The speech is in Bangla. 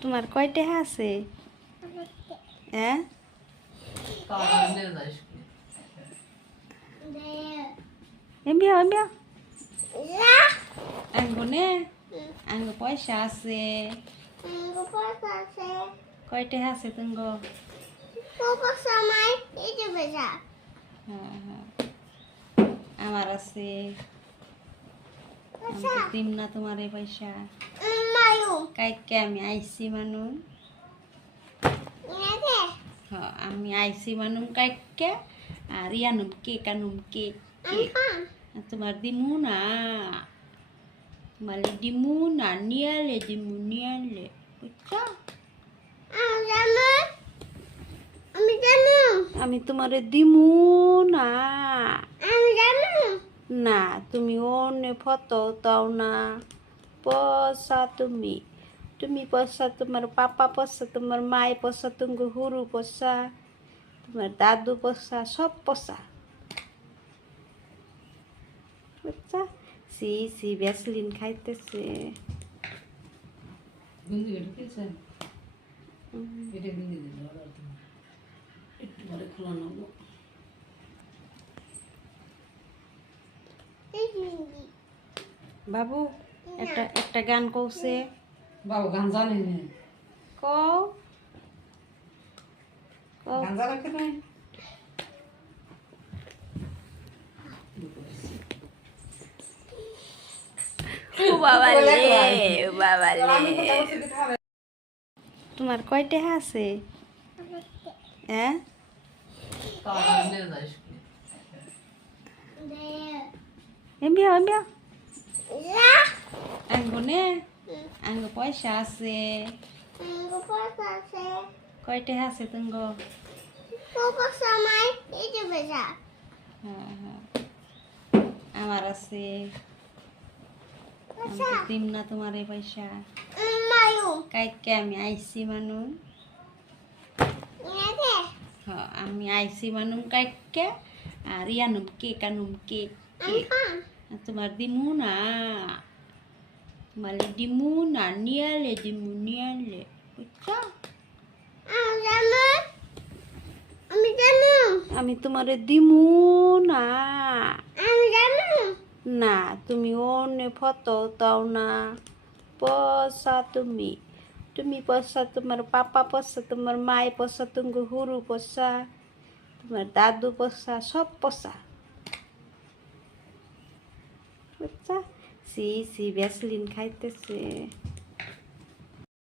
তোমার কয়টা আছে? হ্যাঁ, এমবিয়া এমবিয়া আঙ্গুনে আঙ্গু পয়সা আছে। কয়টা আছে তুঙ্গ? হ্যাঁ হ্যাঁ, আমার আছে। আমি তো দিম না তোমার এই পয়সা। কাইকে আমি আইসি মানু। হ্যাঁ, আমি আইসি মানুম কাইকে। আর ইয়ানুম কেক আনুম কেক। তোমার দিমু না, তোমার দিমু না, নিয়ালে দিমু নিয়ালে, বুঝছো? আমি তোমারে দিমু না। না, তুমি অন্য ফটো দাও না। পয়সা তুমি তুমি পয়সা তোমার পাপা পয়সা, তোমার মায় পয়সা, তুমি হুরু পয়সা, তোমার দাদু পয়সা, সব পয়সা, বুঝছা? সি সি ভ্যাসলিন খাইতেছে। বাবু একটা একটা গান কৌছে। বাবু গান জানে না। কও গান জানা কেন? ও বাবা লে, বাবা লে। তোমার কয়টা আছে? হ্যাঁ, এমবিয়া এমবিয়া আঙ্গুনে আঙ্গু পয়সা আছে। কয়টা আছে তুঙ্গ? হ্যাঁ হ্যাঁ, আমার আছে। আমি তো দিম না তোমার এই পয়সা। কাইকে আমি আইসি মানু। হ্যাঁ, আমি আইসি মানুম কাইকে। আর ইয়ানুম কেক আনুম কেক। তোমার দিমু না, তোমার দিমু না, নিয়ালে দিমু নিয়ালে, বুঝছো? আমি তোমারে দিমু না। না, তুমি অন্য ফটো দাও না। পয়সা তুমি তুমি পয়সা তোমার পাপা পয়সা, তোমার মায় পয়সা, তুমি হুরু পয়সা, তোমার দাদু পয়সা, সব পয়সা, বুঝছা? সি সি ভ্যাসলিন খাইতেছে।